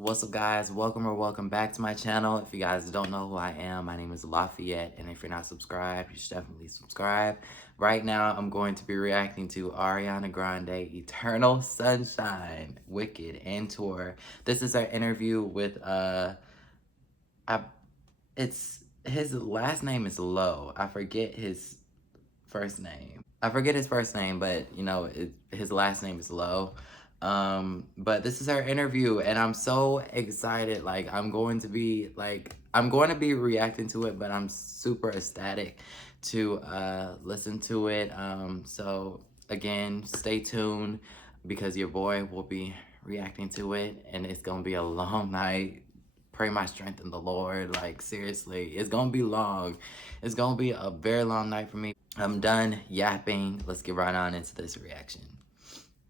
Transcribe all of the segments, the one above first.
What's up, guys? Welcome back to my channel. If you guys don't know who I am, my name is Lafayette, and if you're not subscribed, you should definitely subscribe. Right now, I'm going to be reacting to Ariana Grande, Eternal Sunshine, Wicked, and Tour. This is our interview with, it's, his last name is Lowe. I forget his first name. But his last name is Lowe. But this is our interview, and I'm so excited. I'm going to be reacting to it, but I'm super ecstatic to listen to it. So again, stay tuned because your boy will be reacting to it, and it's gonna be a long night. Pray my strength in the Lord. Like, seriously, it's gonna be long. It's gonna be a very long night for me. I'm done yapping. Let's get right on into this reaction.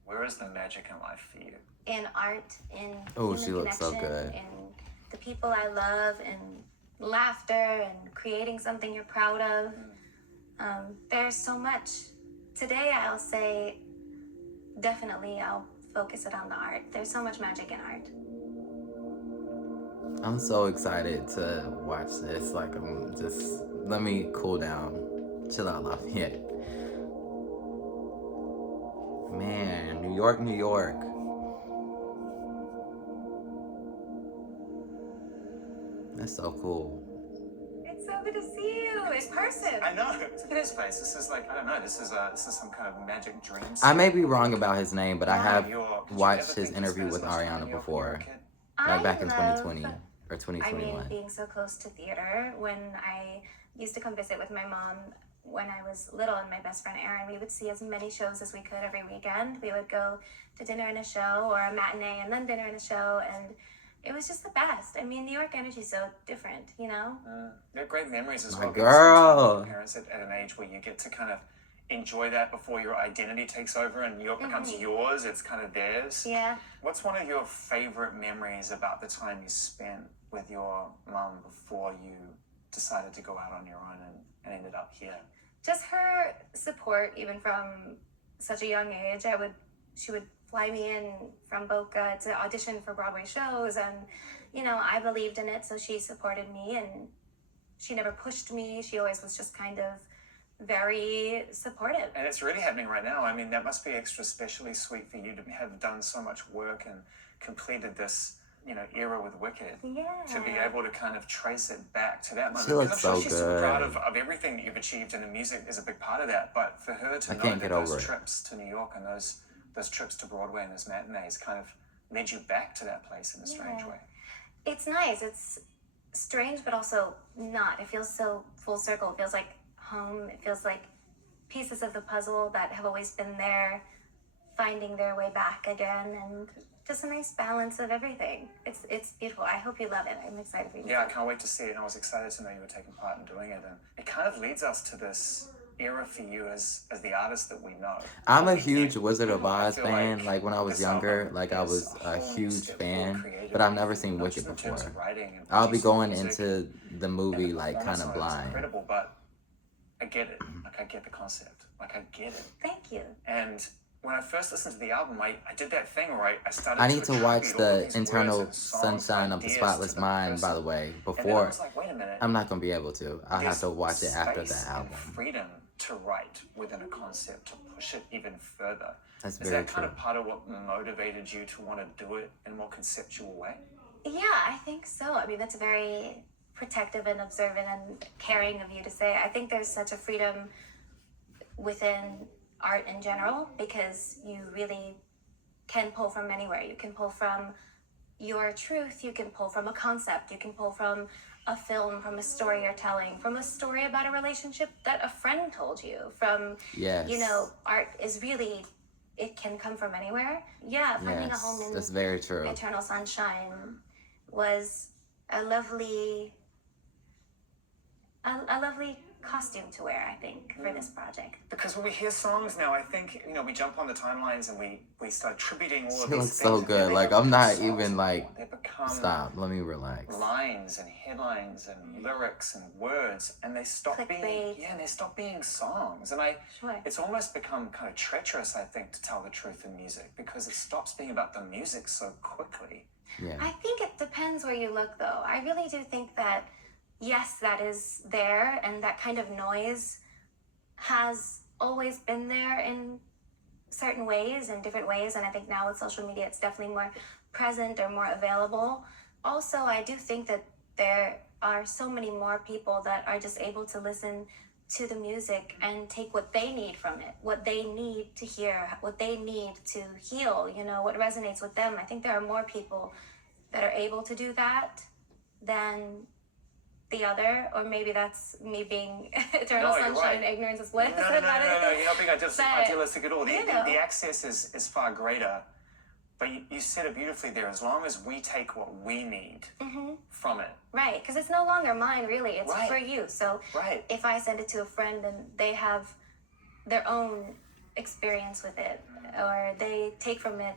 Where is the magic in life for you? In art, in Oh, human she looks so connection, good. in the people I love, and laughter, and creating something you're proud of. There's so much. Today I'll say, definitely I'll focus it on the art. There's so much magic in art. I'm so excited to watch this. Let me cool down. Chill out, Lafayette. Man, New York, New York. That's so cool. It's so good to see you in person. I know. Look at his face. This is like, I don't know. This is some kind of magic dream. I may be wrong about his name, but I have Did you watched ever his think to interview spend with as much time in Ariana New York before. when you were a kid? Like back in I 2020 love, or 2021. being so close to theater. When I used to come visit with my mom when I was little, and my best friend Erin, we would see as many shows as we could every weekend. We would go to dinner and a show, or a matinee and then dinner and a show, and it was just the best. I mean, New York energy is so different, you know? They're great memories as My well. girl. Parents at an age where you get to kind of enjoy that before your identity takes over and New York becomes yours. It's kind of theirs. Yeah. What's one of your favorite memories about the time you spent with your mom before you decided to go out on your own and ended up here? Just her support, even from such a young age. She would fly me in from Boca to audition for Broadway shows, and I believed in it, so she supported me, and she never pushed me. She always was just kind of very supportive. And it's really happening right now. I mean, that must be extra especially sweet for you to have done so much work and completed this era with Wicked. Yeah. To be able to kind of trace it back to that moment. She looks I'm sure so she's super proud good. of everything that you've achieved, and the music is a big part of that. But for her to I know can't that get over those it. trips to New York and those trips to Broadway and those matinees kind of led you back to that place in a strange way. It's nice. It's strange, but also not. It feels so full circle. It feels like home. It feels like pieces of the puzzle that have always been there finding their way back again, and just a nice balance of everything. It's beautiful. I hope you love it. I'm excited for you. Yeah, I can't wait to see it, and I was excited to know you were taking part in doing it. And it kind of leads us to this era for you as the artist that we know. I'm a huge Wizard of Oz fan. Like when I was younger, I was a huge fan, but I've never seen Wicked before. I'll be going into the movie kind of blind. Incredible, but I get it. I get the concept. I get it. Thank you. And when I first listened to the album, I did that thing where I started. I need to watch attribute all the these Internal words and songs, Sunshine of the ideas Spotless to the Mind, by person. the way, And then I before. was like, wait a minute. I'm not going to be able to. I'll have to watch it after the Space and album. freedom to write within a concept, to push it even further. That's Is very that kind true. of part of what motivated you to want to do it in a more conceptual way? Yeah, I think so. I mean, that's very protective and observant and caring of you to say. I think there's such a freedom within art in general, because you really can pull from anywhere. You can pull from your truth, you can pull from a concept, you can pull from a film, from a story you're telling, from a story about a relationship that a friend told you, from, Yes. Art is really, it can come from anywhere. Yeah, finding a home in that's very true. Eternal Sunshine was a lovely costume to wear, I think, for this project. Because when we hear songs now, I think, we jump on the timelines and we start attributing all of She these looks things. so and good. they Like, don't I'm not become songs even, anymore. They become Stop. Let me relax. lines and headlines and lyrics and words, and they stop being Clickbait. they stop being songs. And Sure. it's almost become kind of treacherous, I think, to tell the truth in music, because it stops being about the music so quickly. Yeah. I think depends where you look, though. I really do think that, yes, that is there, and that kind of noise has always been there in certain ways, in different ways, and I think now with social media, it's definitely more present or more available. Also, I do think that there are so many more people that are just able to listen to the music and take what they need from it, what they need to hear, what they need to heal, you know, what resonates with them. I think there are more people that are able to do that than the other, or maybe that's me being eternal No, you're sunshine right. and ignorance is bliss. No, you're not being idealistic at all. you know. The access is far greater. But you said it beautifully there. As long as we take what we need from it. Right, because it's no longer mine, really. It's Right. for you. So Right. if I send it to a friend and they have their own experience with it, or they take from it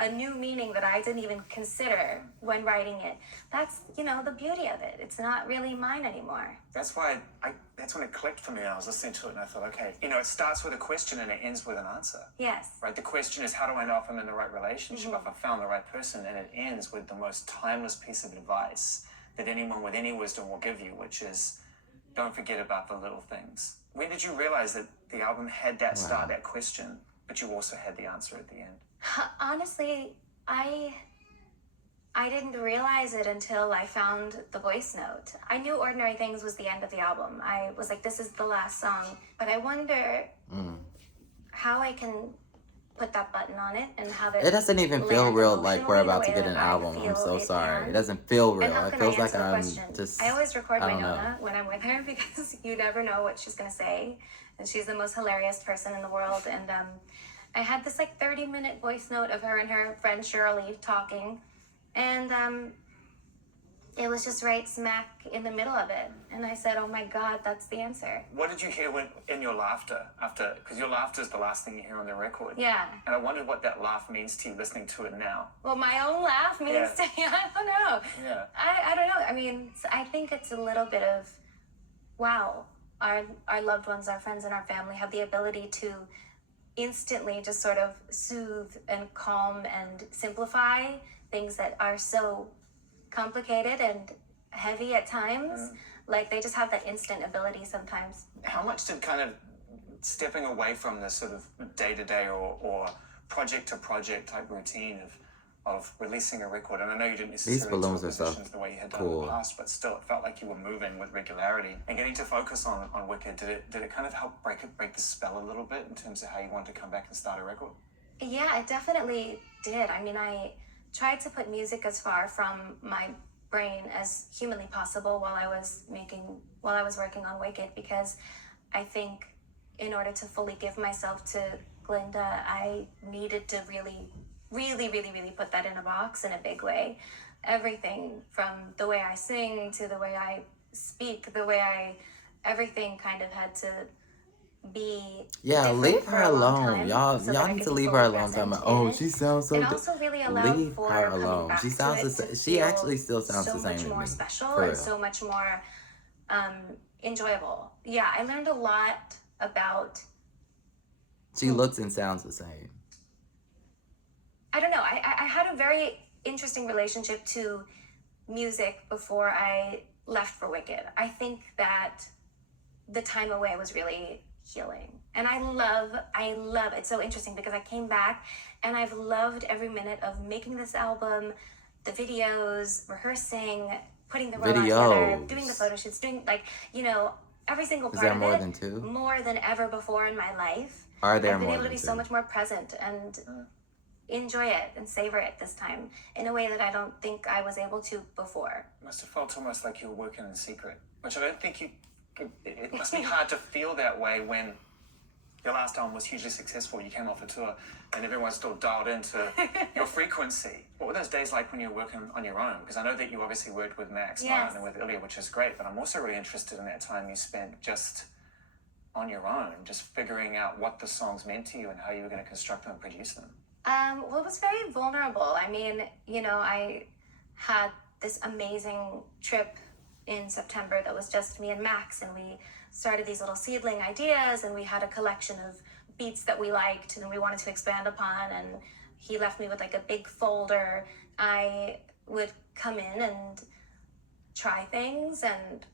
a new meaning that I didn't even consider when writing it, that's, you know, the beauty of it. It's not really mine anymore. That's why that's when it clicked for me. I was listening to it and I thought, okay, you know, it starts with a question and it ends with an answer. Yes. Right? The question is, how do I know if I'm in the right relationship, if I found the right person? And it ends with the most timeless piece of advice that anyone with any wisdom will give you, which is, don't forget about the little things. When did you realize that the album had that start, that question, but you also had the answer at the end? Honestly, I didn't realize it until I found the voice note. I knew Ordinary Things was the end of the album. I was like, this is the last song. But I wonder how I can put that button on it and have it. It doesn't even feel land real like we're emotionally the about to way get an that I album. I'm feel so it sorry. can. It doesn't feel real. And how It can feels I like answer the I'm question? just. I always record I my don't know. Nona when I'm with her because you never know what she's gonna say, and she's the most hilarious person in the world. And I had this like 30-minute voice note of her and her friend Shirley talking, and it was just right smack in the middle of it. And I said, oh my God, that's the answer. What did you hear in your laughter after? Because your laughter is the last thing you hear on the record. Yeah. And I wondered what that laugh means to you listening to it now. Well, my own laugh means to me, I don't know. Yeah. I don't know. I mean, I think it's a little bit of, wow, our loved ones, our friends and our family have the ability to instantly just sort of soothe and calm and simplify things that are so complicated and heavy at times. Like they just have that instant ability sometimes. How much did kind of stepping away from this sort of day-to-day or project-to-project type routine of releasing a record, and I know you didn't necessarily balloons tour are so positions the way you had done in the past, but still it felt like you were moving with regularity and getting to focus on Wicked. Did it kind of help break the spell a little bit in terms of how you wanted to come back and start a record? Yeah, it definitely did. I mean, I tried to put music as far from my brain as humanly possible while I was working on Wicked, because I think in order to fully give myself to Glinda, I needed to really put that in a box in a big way. Everything from the way I sing to the way I speak, everything kind of had to be Leave for her a long alone. time Y'all so that I need could to be leave fully her alone. present Talking about, in oh, it. she sounds so And good. also really allowed Leave for her coming alone. back She to sounds it the same. to She feel actually still sounds so the same much to more me. special For and real. so much more enjoyable. Yeah, I learned a lot about. She looks and sounds the same. I don't know. I had a very interesting relationship to music before I left for Wicked. I think that the time away was really healing. And I love it. It's so interesting because I came back and I've loved every minute of making this album, the videos, rehearsing, putting the robot together, doing the photo shoots, doing every single part of it. Is there more than two? More than ever before in my life. Are there more than two? I've been able to be so much more present and enjoy it and savor it this time in a way that I don't think I was able to before. It must have felt almost like you were working in secret, which I don't think it must be hard to feel that way when your last album was hugely successful. You came off a tour and everyone's still dialed into your frequency. What were those days like when you were working on your own? Because I know that you obviously worked with Max Martin and with Ilya, which is great, but I'm also really interested in that time you spent just on your own, just figuring out what the songs meant to you and how you were going to construct them and produce them. Well, it was very vulnerable. I mean, I had this amazing trip in September that was just me and Max, and we started these little seedling ideas, and we had a collection of beats that we liked and we wanted to expand upon, and he left me with like a big folder. I would come in and try things and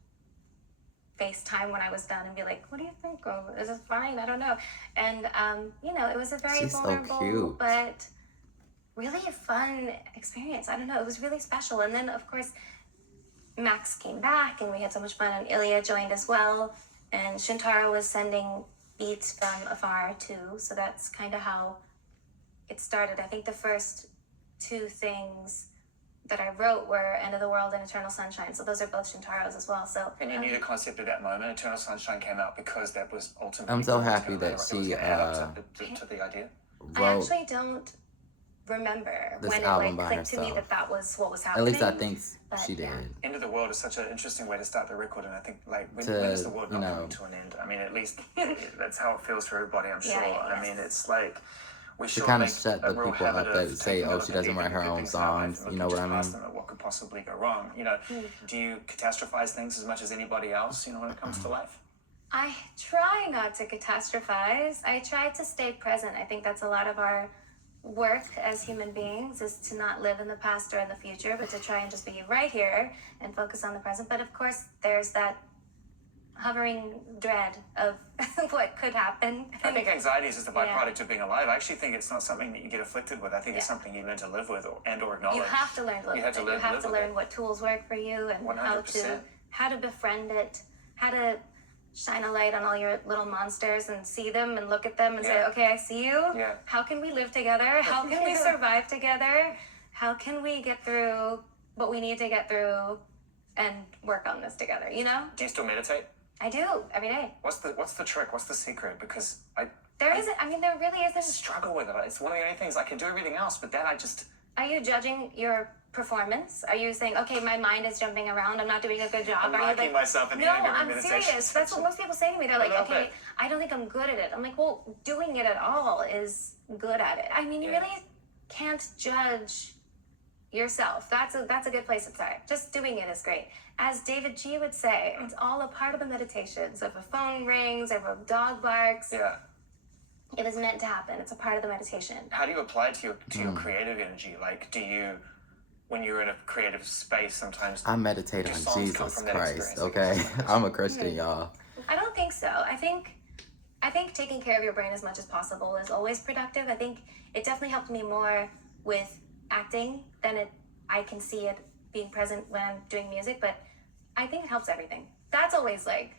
FaceTime when I was done and be like, what do you think? Oh, is it fine? I don't know. And, you know, it was a very She's so vulnerable, cute. but really a fun experience. I don't know. It was really special. And then, of course, Max came back and we had so much fun, and Ilya joined as well. And Shintaro was sending beats from afar too. So that's kind of how it started. I think the first two things that I wrote were End of the World and Eternal Sunshine. So those are both Shintaro's as well. So And you knew the concept at that moment. Eternal Sunshine came out because that was ultimately. I'm so what was happy gonna- that it was she gonna add up to the idea. I wrote actually don't remember this when it album like by clicked to me herself. that was what was At happening. least I think But, she did. yeah. End of the World is such an interesting way to start the record, and I think like when To, is the world you not know- coming to an end? I mean, at least that's how it feels for everybody. I'm sure. Yeah, I mean, yes. it's like we To should kinda make shut a the real people habit up of that say, taking "Oh, a she look at doesn't even write her good own things in our life songs," and you look know just what I past mean? them at what could possibly go wrong. You know, do you catastrophize things as much as anybody else? You know, when it comes to life. I try not to catastrophize. I try to stay present. I think that's a lot of our work as human beings, is to not live in the past or in the future, but to try and just be right here and focus on the present. But of course, there's that hovering dread of what could happen. I think anxiety is just a Yeah. byproduct of being alive. I actually think it's not something that you get afflicted with. I think it's Yeah. something you learn to live with or acknowledge. You have to learn to live You have with to it. learn You to have live to with learn it. what tools work for you and 100%. how to befriend it, how to shine a light on all your little monsters and see them and look at them and say, Yeah. okay, I see you. Yeah. How can we live together? How can we survive together? How can we get through what we need to get through and work on this together, you know? Do you still meditate? I do, every day. What's the trick? What's the secret? Because I There isn't, I mean, there really isn't. struggle with it. It's one of the only things I can do everything else, but that I just. Are you judging your performance? Are you saying, okay, my mind is jumping around, I'm not doing a good job? I'm Are you marking myself in the no, end of every I'm meditation serious. That's what session. most people say to me. They're like, love okay, it. I don't think I'm good at it. I'm like, well, doing it at all is good at it. I mean, you Yeah. really can't judge yourself. That's a good place to start. Just doing it is great. As David G would say, it's all a part of the meditation. So if a phone rings, if a dog barks, Yeah. it was meant to happen. It's a part of the meditation. How do you apply it to your creative energy? Like, do you, when you're in a creative space, sometimes I meditate do on songs come Jesus from that Christ, experience? okay? I'm a Christian, y'all. I don't think so. I think taking care of your brain as much as possible is always productive. I think it definitely helped me more with acting than I can see it being present when I'm doing music, but I think it helps everything. That's always like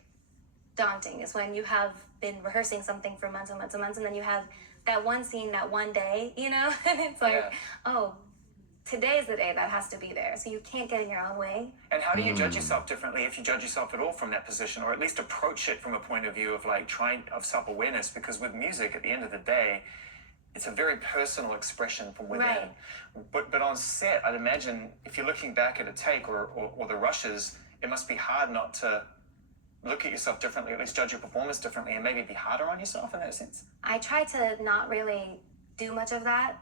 daunting, is when you have been rehearsing something for months and months and months, and then you have that one scene that one day, you know, and it's like, Yeah. oh, today's the day that has to be there. So you can't get in your own way. And how do you judge yourself differently, if you judge yourself at all from that position, or at least approach it from a point of view of like self-awareness? Because with music, at the end of the day, it's a very personal expression from within. Right. But on set, I'd imagine if you're looking back at a take or the rushes, it must be hard not to look at yourself differently, at least judge your performance differently, and maybe be harder on yourself in that sense. I try to not really do much of that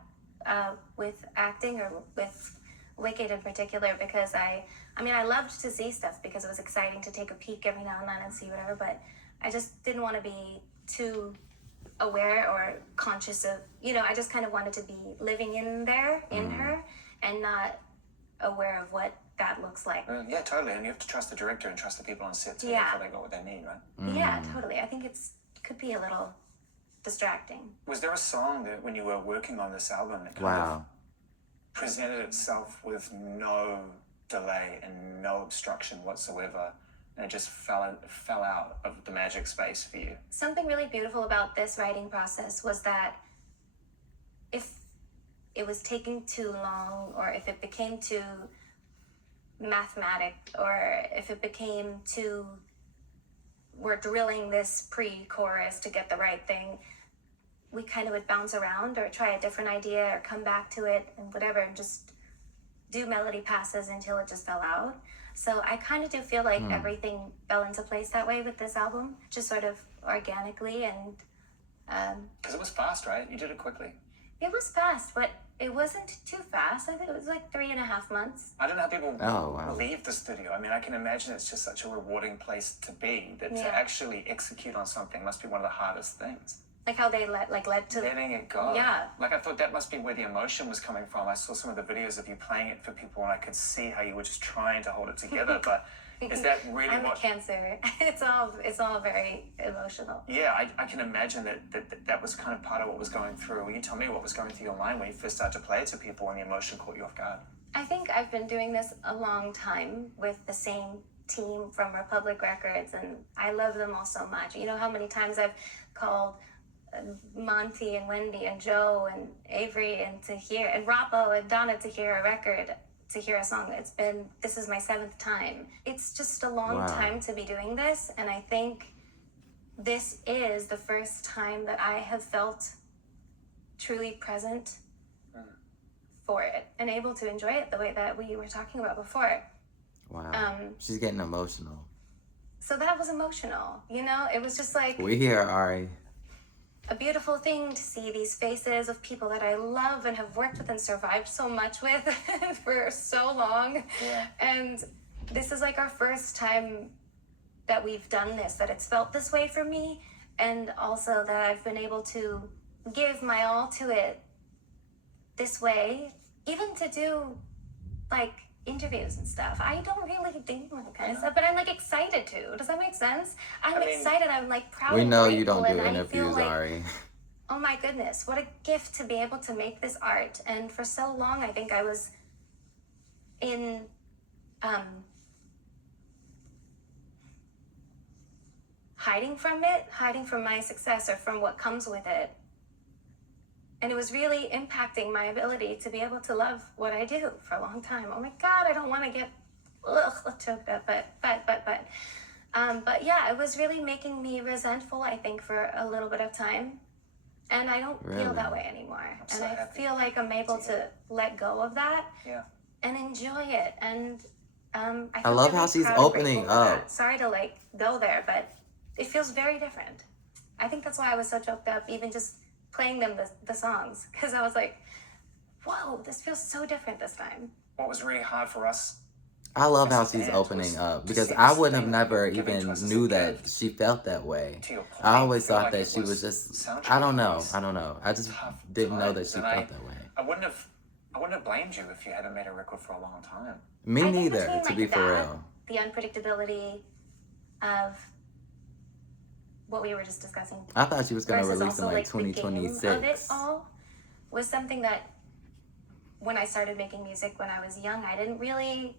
with acting or with Wicked in particular, because I mean, I loved to see stuff because it was exciting to take a peek every now and then and see whatever, but I just didn't want to be too aware or conscious of, you know, I just kind of wanted to be living in there, in her, and not aware of what that looks like. Yeah, totally. And you have to trust the director and trust the people on set too, Yeah. before they got what they need, right? Yeah, totally. I think it could be a little distracting. Was there a song that when you were working on this album that kind Wow. of presented itself with no delay and no obstruction whatsoever, and it just fell out of the magic space for you? Something really beautiful about this writing process was that if it was taking too long, or if it became too mathematic, or if it became too, we're drilling this pre-chorus to get the right thing, we kind of would bounce around or try a different idea or come back to it and whatever, and just do melody passes until it just fell out. So I kind of do feel like everything fell into place that way with this album, just sort of organically, and Because it was fast, right? You did it quickly. it was fast, but it wasn't too fast. I think it was like 3.5 months. I don't know how people Oh, wow. leave the studio. I mean, I can imagine it's just such a rewarding place to be, that Yeah. to actually execute on something must be one of the hardest things. like how they led to letting it go. Yeah. Like I thought that must be where the emotion was coming from. I saw some of the videos of you playing it for people, and I could see how you were just trying to hold it together. But is that really I'm what? a Cancer. It's all very emotional. Yeah, I can imagine that was kind of part of what was going through. Will you tell me what was going through your mind when you first started to play it to people and the emotion caught you off guard? I think I've been doing this a long time with the same team from Republic Records, and I love them all so much. You know how many times I've called Monty and Wendy and Joe and Avery and Rappo and Donna to hear a record, to hear a song. This is my 7th time. It's just a long time to be doing this, and I think this is the first time that I have felt truly present for it and able to enjoy it the way that we were talking about before. Wow. She's getting emotional. So that was emotional, you know? It was just like We hear Ari. a beautiful thing to see these faces of people that I love and have worked with and survived so much with for so long. Yeah. And this is like our first time that we've done this, that it's felt this way for me, and also that I've been able to give my all to it this way, even to do like interviews and stuff. I don't really do that kind of stuff, but I'm like excited to. Does that make sense? I'm excited. I'm like proud. We and know you grateful, don't do and I feel interviews, like, Ari. oh my goodness, what a gift to be able to make this art. And for so long, I think I was in hiding from it, hiding from my success or from what comes with it. And it was really impacting my ability to be able to love what I do for a long time. Oh my God, I don't want to get choked up, but yeah, it was really making me resentful, I think, for a little bit of time. And I don't feel that way anymore. So and I happy feel like I'm able to let go of that and enjoy it. And I love how she's opening up. Sorry to like go there, but it feels very different. I think that's why I was so choked up, even just playing them the songs, because I was like, whoa, this feels so different this time. What was really hard for us, I love how she's opening up, because I would have never even knew that she felt that way. I always thought that she was just, I don't know. I just didn't know that she felt that way. I wouldn't have blamed you if you hadn't made a record for a long time. Me I think neither, between, to like, be for that, real. The unpredictability of what we were just discussing. I thought she was going to versus release in also, like the game of it 2026. all was something that when I started making music when I was young, I didn't really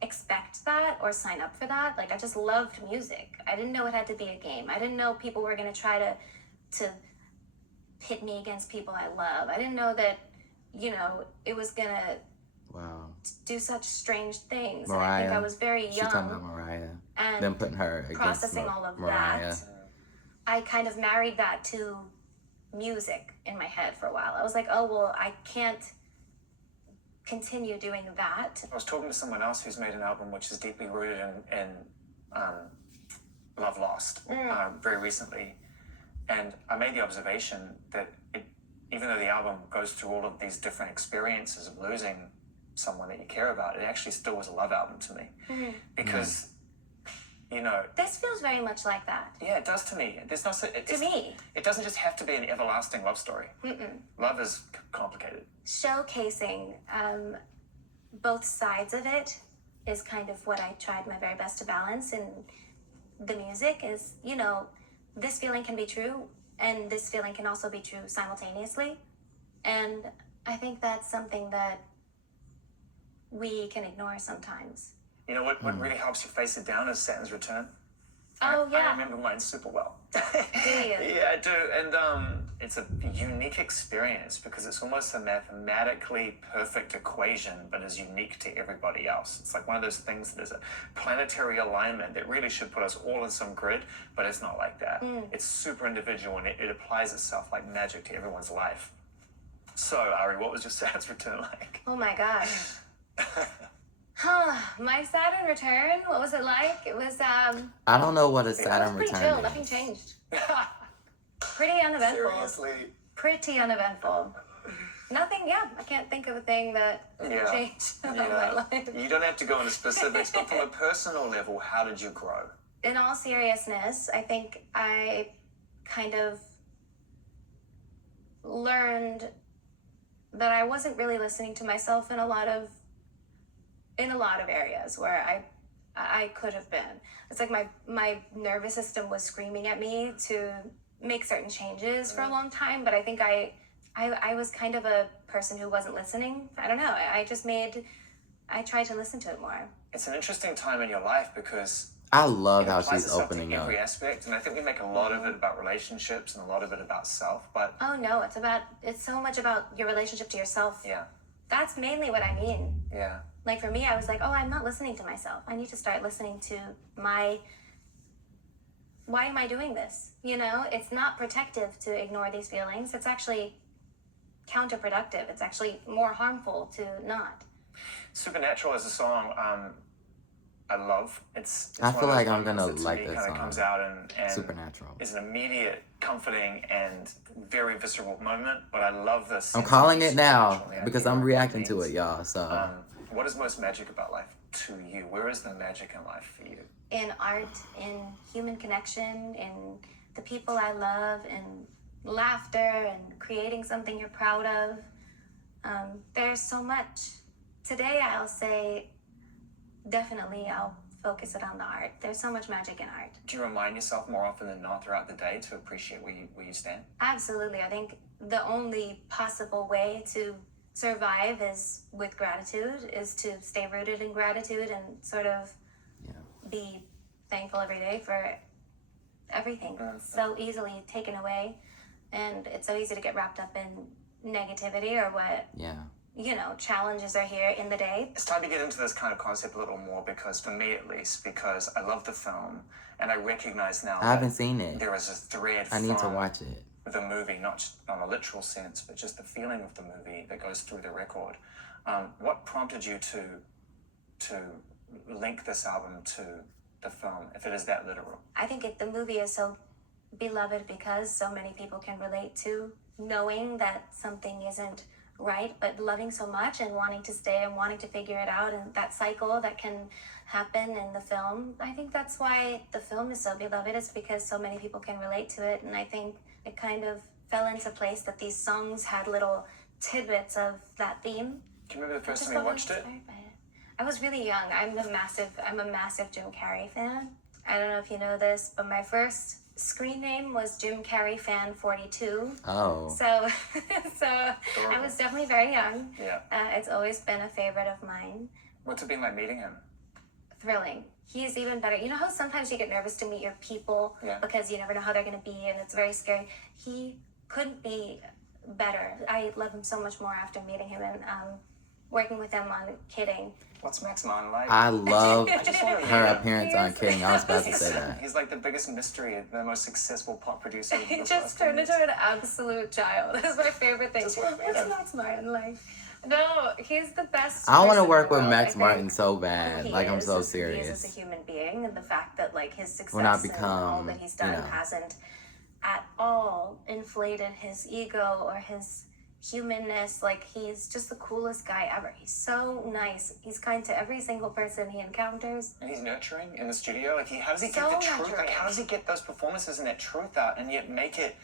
expect that or sign up for that. Like, I just loved music. I didn't know it had to be a game. I didn't know people were going to try to pit me against people I love. I didn't know that, you know, it was going to do such strange things. Mariah. And I think I was very young. She's talking about Mariah. And Then putting her against processing all of Mariah. that, I kind of married that to music in my head for a while. I was like, oh, well, I can't continue doing that. I was talking to someone else who's made an album which is deeply rooted in love lost very recently, and I made the observation that even though the album goes through all of these different experiences of losing someone that you care about, it actually still was a love album to me. Because you know, this feels very much like that. Yeah, it does to me. There's not to me. It doesn't just have to be an everlasting love story. Love is complicated. Showcasing both sides of it is kind of what I tried my very best to balance in the music. Is, you know, this feeling can be true and this feeling can also be true simultaneously. And I think that's something that we can ignore sometimes. You know what really helps you face it down is Saturn's Return. Oh, yeah. I remember mine super well. Do you? Yeah, I do. And it's a unique experience because it's almost a mathematically perfect equation, but is unique to everybody else. It's like one of those things that is a planetary alignment that really should put us all in some grid, but it's not like that. It's super individual and it applies itself like magic to everyone's life. So, Ari, what was your Saturn's Return like? Oh my gosh. My Saturn return, what was it like? It was I don't know what a Saturn pretty return chill, is. nothing changed. Pretty uneventful. Seriously? Pretty uneventful. Nothing, I can't think of a thing that changed in my life. You don't have to go into specifics, but from a personal level, how did you grow? In all seriousness, I think I kind of learned that I wasn't really listening to myself in a lot of areas where I could have been. It's like my nervous system was screaming at me to make certain changes for a long time, but I think I was kind of a person who wasn't listening. I don't know. I tried to listen to it more. It's an interesting time in your life because I love it how applies she's itself to opening up. every aspect, and I think we make a lot of it about relationships and a lot of it about self. But Oh no, it's so much about your relationship to yourself. yeah, That's mainly what I mean. yeah, Like for me, I was like, oh, I'm not listening to myself. I need to start listening to why am I doing this? You know, it's not protective to ignore these feelings. It's actually counterproductive. It's actually more harmful to not. Supernatural is a song I love. It's I one feel of those like I'm moments gonna like to me that kind of song. comes out and Supernatural. is an immediate, comforting, and very visceral moment. But I love this. I'm calling it now Supernatural, because the I'm idea of reacting what to means. it, y'all. So What is most magic about life to you? Where is the magic in life for you? In art, in human connection, in the people I love, in laughter and creating something you're proud of. There's so much. Today I'll say, definitely I'll focus it on the art. There's so much magic in art. Do you remind yourself more often than not throughout the day to appreciate where you stand? Absolutely. I think the only possible way to survive is with gratitude, is to stay rooted in gratitude and sort of be thankful every day for everything. It's so easily taken away, and it's so easy to get wrapped up in negativity or what, challenges are here in the day. It's time to get into this kind of concept a little more because, for me at least, because I love the film and I recognize now I haven't seen it. there is a thread I need to from watch it. the movie, not just on a literal sense, but just the feeling of the movie that goes through the record. What prompted you to link this album to the film, if it is that literal? I think the movie is so beloved because so many people can relate to knowing that something isn't right, but loving so much and wanting to stay and wanting to figure it out, and that cycle that can happen in the film. I think that's why the film is so beloved, is because so many people can relate to it, and I think it kind of fell into place that these songs had little tidbits of that theme. Can you remember the first Just time you felt watched it? inspired by it. I was really young. I'm a massive Jim Carrey fan. I don't know if you know this, but my first screen name was Jim Carrey Fan 42. Oh. So I was definitely very young. Yeah. It's always been a favorite of mine. What's it been like meeting him? Thrilling. He's even better. You know how sometimes you get nervous to meet your people because you never know how they're going to be and it's very scary? He couldn't be better. I love him so much more after meeting him and working with him on Kidding. What's Max Martin like? I love just wanna meet her him. appearance on Kidding. I was about to say that. He's like the biggest mystery, the most successful pop producer. He just turned into an absolute child. That's my favorite thing. Just wanna meet What's him. Max Martin like? No, he's the best. I want to person work in the with world, Max I think. Martin so bad. He Like, I'm is so as he is as a serious. human being, and the fact that like his success When I and all become, that he's done hasn't at all inflated his ego or his humanness. Like, he's just the coolest guy ever. He's so nice. He's kind to every single person he encounters. And he's nurturing in the studio. Like, how does he So get the truth? Like, nurturing. how does he get those performances and that truth out and yet make it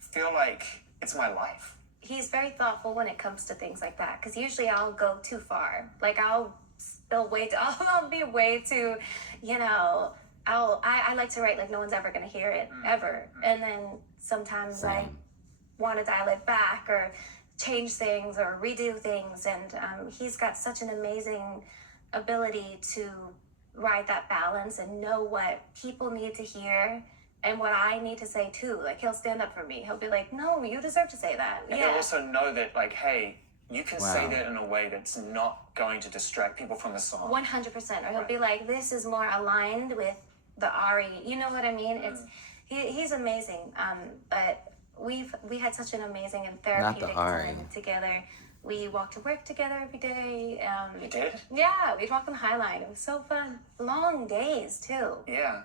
feel like it's my life? He's very thoughtful when it comes to things like that, because usually I'll go too far. Like, I'll be way too, I like to write like no one's ever going to hear it, ever. And then sometimes I want to dial it back or change things or redo things. And he's got such an amazing ability to ride that balance and know what people need to hear and what I need to say too. Like, he'll stand up for me. He'll be like, no, you deserve to say that. And he'll also know that, like, hey, you can say that in a way that's not going to distract people from the song. 100%. Or he'll be like, this is more aligned with the Ari. You know what I mean? He's amazing. But we had such an amazing and therapeutic time together. We walked to work together every day. You did? Yeah, we'd walk on the High Line. It was so fun. Long days too. Yeah.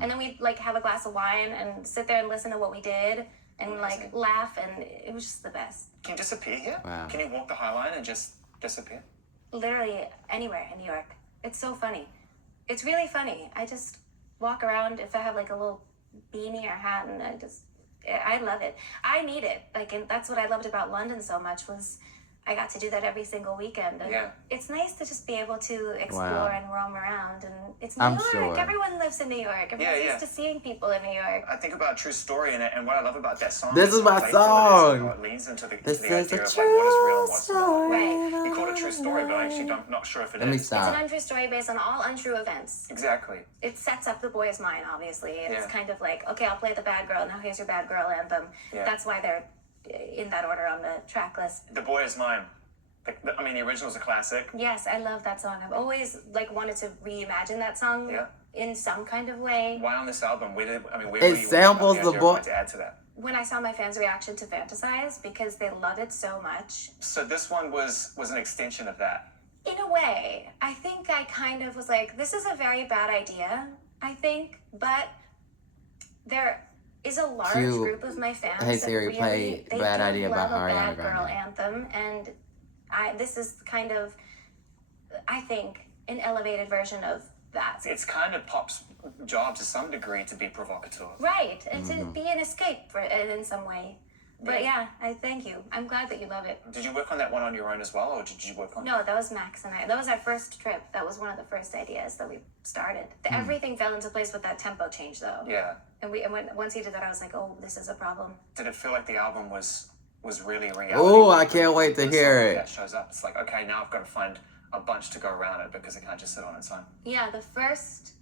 And then we'd like have a glass of wine and sit there and listen to what we did and like laugh, and it was just the best. Can you disappear here? Wow. Can you walk the High Line and just disappear? Literally anywhere in New York. It's so funny. It's really funny. I just walk around if I have like a little beanie or hat, and I just I love it. I need it. Like, and that's what I loved about London so much was I got to do that every single weekend. And Yeah. it's nice to just be able to explore Wow. and roam around. And it's New I'm York. sure. Everyone lives in New York. Everyone's Yeah, used to seeing people in New York. I think about a true story in it, and what I love about that song. This is how my playful it is and song. how it leans into the This idea is of a like what is real and true what's story. not. Right. You call it a true story, but actually I'm not sure if it Let me is. It's an stop. untrue story based on all untrue events. Exactly. It sets up the boy's mind, obviously. It's Yeah. kind of like, okay, I'll play the bad girl. Now here's your bad girl anthem. Yeah. That's why they're in that order on the track list. The Boy Is Mine. I mean, the original's a classic. Yes, I love that song. I've always like wanted to reimagine that song Yeah. in some kind of way. Why on this album? Where It were you samples with the idea of boy- what to add to that? When I saw my fans' reaction to Fantasize, because they love it so much. So this one was an extension of that. In a way, I think I kind of was like, this is a very bad idea, I think, but there is a large Cute. group of my fans Hey that Siri, really, play they Bad do Idea by love a Ariana bad girl Grande. anthem, and this is kind of, I think, an elevated version of that. It's kind of pop's job to some degree to be provocative. Right, and to be an escape for in some way. But yeah, I thank you. I'm glad that you love it. Did you work on that one on your own as well, or did you work on? No, that was Max and I. That was our first trip. That was one of the first ideas that we started. Everything fell into place with that tempo change, though. Yeah. And once he did that, I was like, oh, this is a problem. Did it feel like the album was really reality? Oh, I can't wait to When hear something it. That shows up. It's like, okay, now I've got to find a bunch to go around it because it can't just sit on its own. Yeah, the first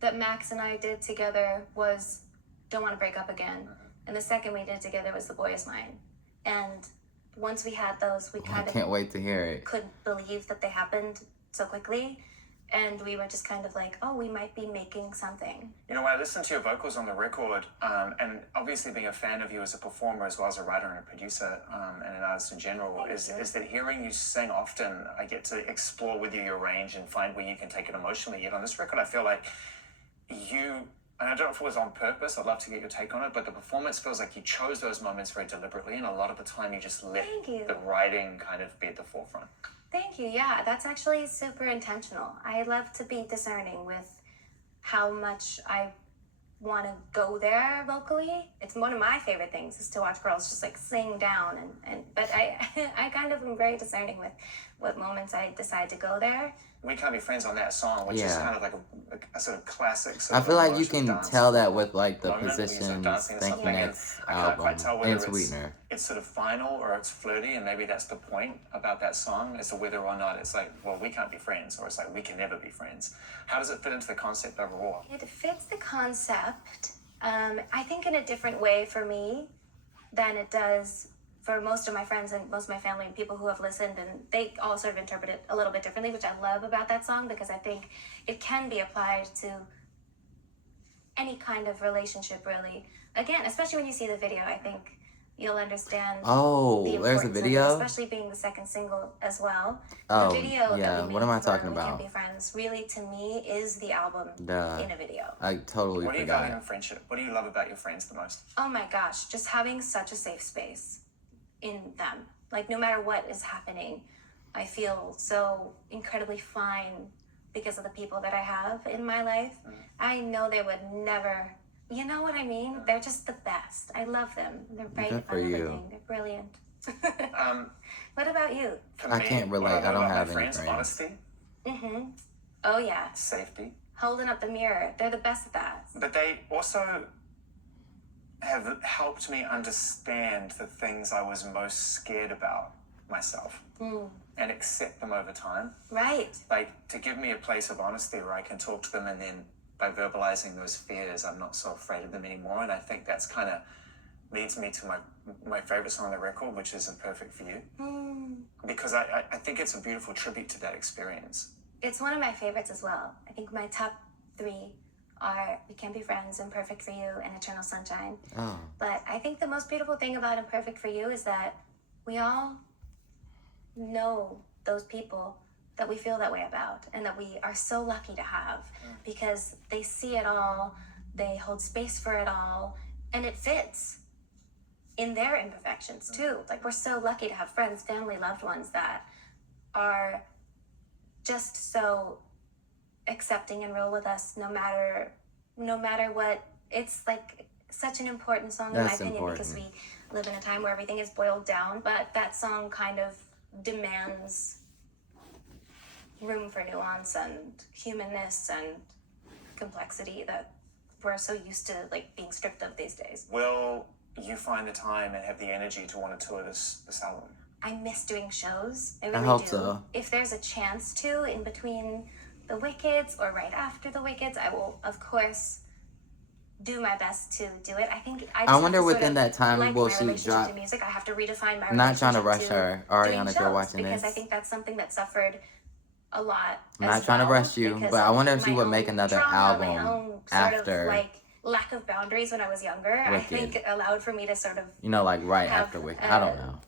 that Max and I did together was Don't Want to Break Up Again. And the second we did together was The Boy Is Mine. And once we had those, we I kind can't of wait to hear it. couldn't believe that they happened so quickly. And we were just kind of like, oh, we might be making something. You know, when I listened to your vocals on the record, and obviously being a fan of you as a performer as well as a writer and a producer and an artist in general, is that hearing you sing often, I get to explore with you your range and find where you can take it emotionally. Yet on this record, I feel like you, and I don't know if it was on purpose, I'd love to get your take on it, but the performance feels like you chose those moments very deliberately, and a lot of the time you just let Thank you. the writing kind of be at the forefront. Thank you. Yeah, that's actually super intentional. I love to be discerning with how much I want to go there vocally. It's one of my favorite things is to watch girls just like sing down but I kind of am very discerning with what moments I decide to go there. We Can't Be Friends on that song, which is Yeah. kind of like a sort of classic. I feel like you can dance tell that with like the moment where you're sort of Positions, dancing to Thank something, and Next I can't quite album, tell whether and Sweetener. it's sort of final or it's flirty, and maybe that's the point about that song as to whether or not it's like, well, we can't be friends, or it's like we can never be friends. How does it fit into the concept overall? It fits the concept, I think, in a different way for me than it does for most of my friends and most of my family and people who have listened, and they all sort of interpret it a little bit differently, which I love about that song because I think it can be applied to any kind of relationship, really. Again, especially when you see the video, I think you'll understand. Oh, the there's a importance of it, video? especially being the second single as well. Oh, the video yeah, that we what made am I for talking We about? Can't Be Friends really, to me, is the album Duh. in a video. I totally What do you value forgot. in friendship? What do you love about your friends the most? Oh my gosh, just having such a safe space in them. Like, no matter what is happening, I feel so incredibly fine because of the people that I have in my life. I know they would never, you know what I mean? They're just the best. I love them. They're very Good for fun you. everything. They're brilliant. Um, What about you? for I me, can't what relate. love I don't about have my any friends. friends. Honesty, Mm-hmm. Oh yeah. safety, Holding up the mirror. They're the best at that. but they also have helped me understand the things I was most scared about myself and accept them over time. Right. Like, to give me a place of honesty where I can talk to them, and then by verbalizing those fears, I'm not so afraid of them anymore. And I think that's kind of leads me to my favorite song on the record, which is Imperfect for You, because I think it's a beautiful tribute to that experience. It's one of my favorites as well. I think my top 3 are We Can't Be Friends, Imperfect for You, and Eternal Sunshine. Oh, But I think the most beautiful thing about Imperfect for You is that we all know those people that we feel that way about and that we are so lucky to have because they see it all, they hold space for it all, and it fits in their imperfections too. Like, we're so lucky to have friends, family, loved ones that are just so accepting and real with us no matter what. It's like such an important song That's in my opinion because we important. live in a time where everything is boiled down, but that song kind of demands room for nuance and humanness and complexity that we're so used to like being stripped of these days. Will you find the time and have the energy to want to tour this album? I miss doing shows. I I really hope do. so. If there's a chance to, in between the Wickeds or right after the Wickeds, I will, of course, do my best to do it. I think I just I wonder have to within that time like will my she relationship drop. to music. I have to redefine my I'm not trying to relationship rush her, to doing Ariana, if you're shows watching because I this. think that's something that suffered a lot I'm as not trying to well rush you, because but I of wonder if she my would own make another trauma, my album own sort of after like lack of boundaries when I was younger. I Wicked. think allowed for me to sort of You know, like right have after Wicked. I don't a- know.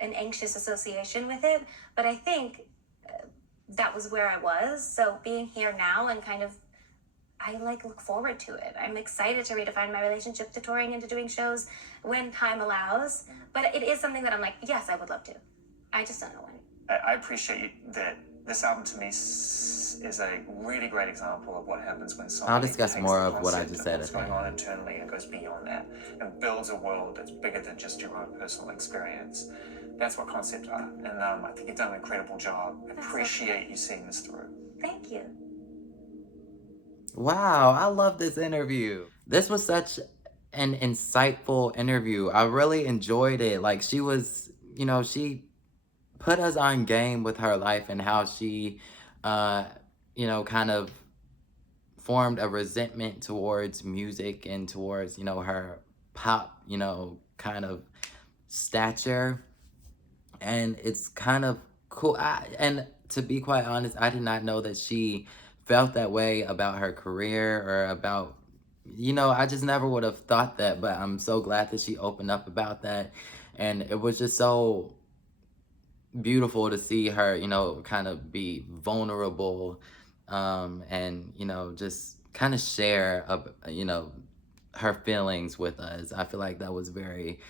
an anxious association with it, but I think that was where I was. So being here now and kind of, I like look forward to it. I'm excited to redefine my relationship to touring and to doing shows when time allows. But it is something that I'm like, yes, I would love to. I just don't know when. I appreciate that this album to me is a really great example of what happens when songwriting I'll discuss takes more the of what I concept just of said what's at the going end. on internally and goes beyond that and builds a world that's bigger than just your own personal experience. That's what concept art, and I think you've done an incredible job. I appreciate you seeing this through. Thank you. Wow, I love this interview. This was such an insightful interview. I really enjoyed it. Like, she was, you know, she put us on game with her life and how she, you know, kind of formed a resentment towards music and towards, you know, her pop, you know, kind of stature. And it's kind of cool. And to be quite honest, I did not know that she felt that way about her career or about, you know, I just never would have thought that, but I'm so glad that she opened up about that. And it was just so beautiful to see her, you know, kind of be vulnerable, and, you know, just kind of share, you know, her feelings with us. I feel like that was very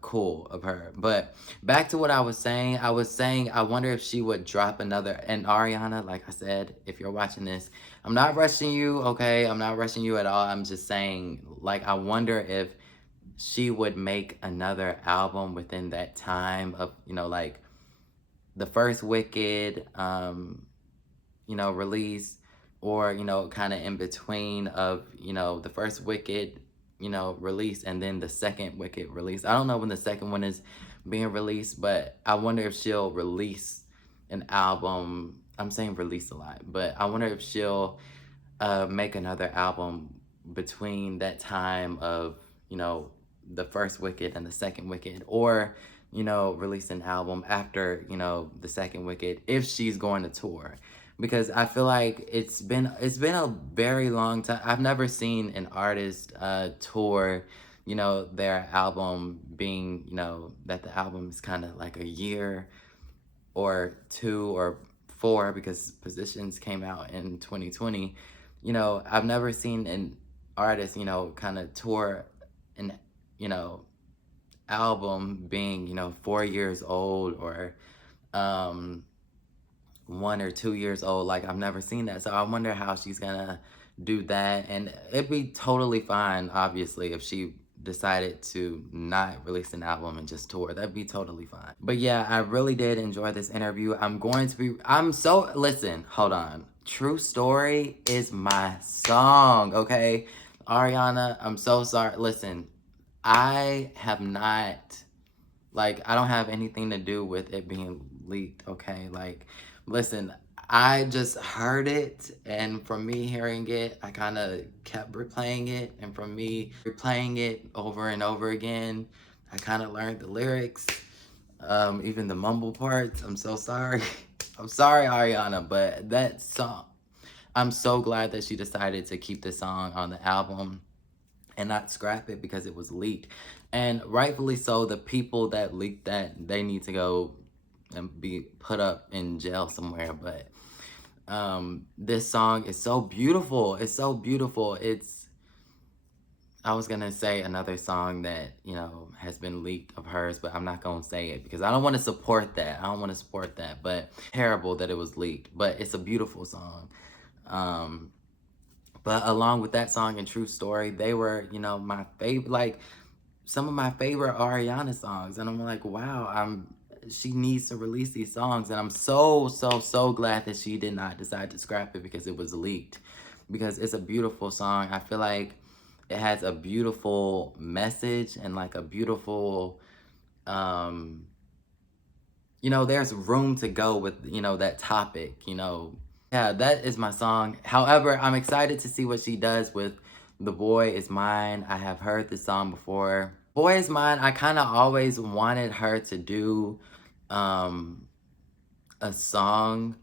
cool of her. But back to what I was saying, I wonder if she would drop another. And Ariana, like I said, if you're watching this, I'm not rushing you, okay? I'm not rushing you at all. I'm just saying, like, I wonder if she would make another album within that time of, you know, like the first Wicked, you know, release, or, you know, kind of in between of, you know, the first Wicked, you know, release and then the second Wicked release. I don't know when the second one is being released, but I wonder if she'll release an album. I'm saying release a lot, but I wonder if she'll make another album between that time of, you know, the first Wicked and the second Wicked, or, you know, release an album after, you know, the second Wicked if she's going to tour. Because I feel like it's been a very long time. I've never seen an artist tour, you know, their album being, you know, that the album is kind of like a year or 2 or 4, because Positions came out in 2020. You know, I've never seen an artist, you know, kind of tour an, you know, album being, you know, 4 years old or 1 or 2 years old. Like, I've never seen that. So I wonder how she's gonna do that. And it'd be totally fine, obviously, if she decided to not release an album and just tour. That'd be totally fine. But yeah, I really did enjoy this interview. Listen, hold on. True Story is my song, okay? Ariana, I'm so sorry. Listen, I have not, like, I don't have anything to do with it being leaked, okay? Like, listen, I just heard it, and from me hearing it, I kind of kept replaying it, and from me replaying it over and over again, I kind of learned the lyrics, even the mumble parts. I'm so sorry. I'm sorry, Ariana, but that song, I'm so glad that she decided to keep the song on the album and not scrap it because it was leaked. And rightfully so, the people that leaked that, they need to go and be put up in jail somewhere. But this song is so beautiful. It's so beautiful. I was gonna say another song that, you know, has been leaked of hers, but I'm not gonna say it because I don't want to support that. But terrible that it was leaked. But it's a beautiful song. But along with that song and True Story, they were, you know, my favorite, like some of my favorite Ariana songs. And I'm like, wow, she needs to release these songs. And I'm so glad that she did not decide to scrap it because it was leaked. Because it's a beautiful song. I feel like it has a beautiful message and like a beautiful, you know, there's room to go with, you know, that topic, you know. Yeah, that is my song. However, I'm excited to see what she does with The Boy Is Mine. I have heard this song before. Boy Is Mine, I kind of always wanted her to do a song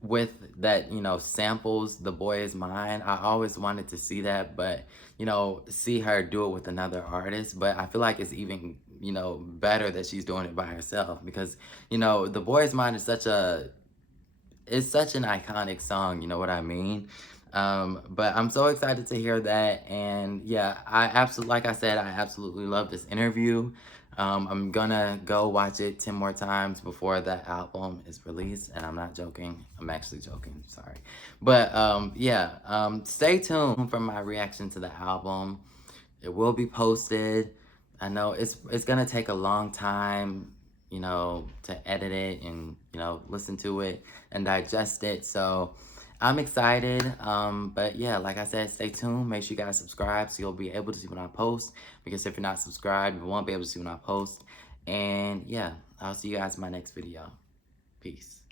with that, you know, samples The Boy Is Mine. I always wanted to see that, but, you know, see her do it with another artist. But I feel like it's even, you know, better that she's doing it by herself because, you know, The Boy Is Mine is it's such an iconic song, you know what I mean? But I'm so excited to hear that. And yeah, like I said, I absolutely love this interview. I'm gonna go watch it 10 more times before that album is released. And I'm not joking. I'm actually joking. Sorry. But yeah, stay tuned for my reaction to the album. It will be posted. I know it's gonna take a long time, you know, to edit it and, you know, listen to it and digest it. So I'm excited. But yeah, like I said, stay tuned. Make sure you guys subscribe so you'll be able to see when I post. Because if you're not subscribed, you won't be able to see when I post. And yeah, I'll see you guys in my next video. Peace.